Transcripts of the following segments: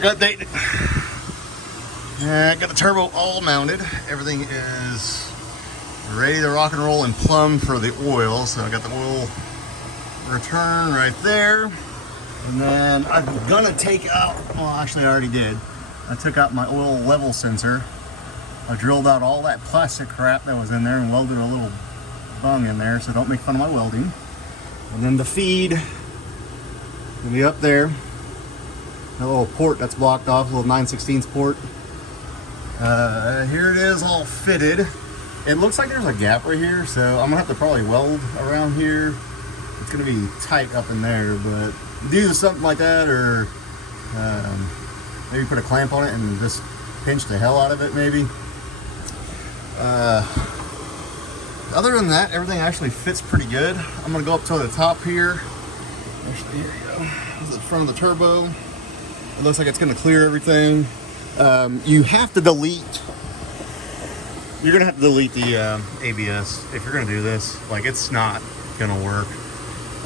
quick update. I got the turbo all mounted. Everything is ready to rock and roll and plumbed for the oil. So I got the oil return right there. And then I'm gonna take out, well actually I already did. I took out my oil level sensor. I drilled out all that plastic crap that was in there and welded a little bung in there, so don't make fun of my welding. And then the feed will be up there. That little port that's blocked off, a little 9/16 port. Here it is all fitted. It looks like there's a gap right here, so I'm gonna have to probably weld around here. It's gonna be tight up in there, but do something like that, or maybe put a clamp on it and just pinch the hell out of it maybe. Other than that, everything actually fits pretty good. I'm gonna go up to the top here. Actually, here you go. This is the front of the turbo. It looks like it's gonna clear everything. You have to delete. You're gonna have to delete the ABS if you're gonna do this. Like, it's not gonna work.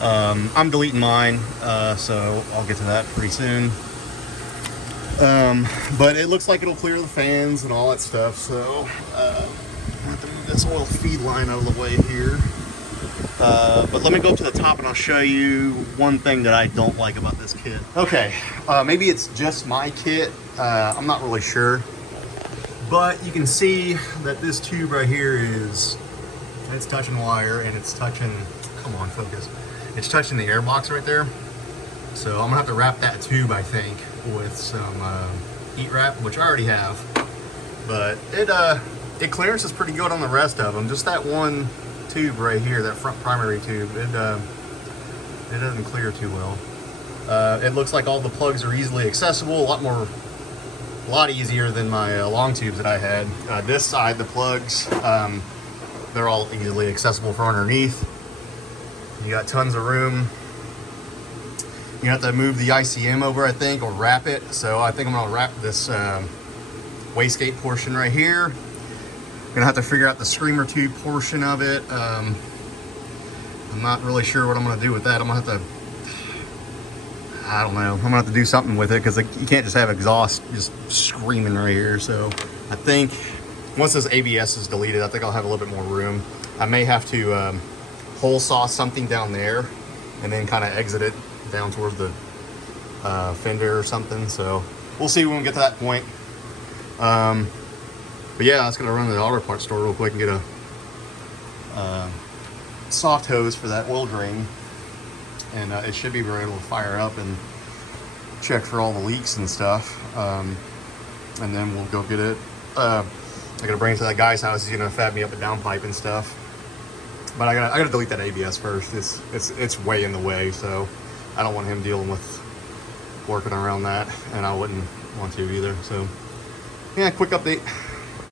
I'm deleting mine, so I'll get to that pretty soon. But it looks like it'll clear the fans and all that stuff. So I have to move this oil feed line out of the way here. But let me go up to the top and I'll show you one thing that I don't like about this kit. Okay, maybe it's just my kit. I'm not really sure. But you can see that this tube right here it's touching wire and it's touching, come on, focus. It's touching the air box right there. So I'm gonna have to wrap that tube, I think, with some heat wrap, which I already have. But it clearance is pretty good on the rest of them. Just that one tube right here, that front primary tube, it doesn't clear too well. It looks like all the plugs are easily accessible, a lot easier than my long tubes that I had. This side, the plugs, they're all easily accessible from underneath. You got tons of room. You have to move the ICM over, I think, or wrap it. So I think I'm gonna wrap this wastegate portion right here. Gonna have to figure out the screamer tube portion of it. I'm not really sure what I'm gonna do with that. I'm gonna have to, I don't know. I'm gonna have to do something with it because you can't just have exhaust just screaming right here. So I think once this ABS is deleted, I think I'll have a little bit more room. I may have to hole saw something down there and then kind of exit it down towards the fender or something. So we'll see when we get to that point. But yeah, I was gonna run to the auto parts store real quick and get a soft hose for that oil drain. And it should be able to fire up and check for all the leaks and stuff. And then we'll go get it. I gotta bring it to that guy's house. He's gonna fab me up a downpipe and stuff. But I gotta delete that ABS first. It's way in the way, so I don't want him dealing with working around that, and I wouldn't want to either. So yeah, quick update.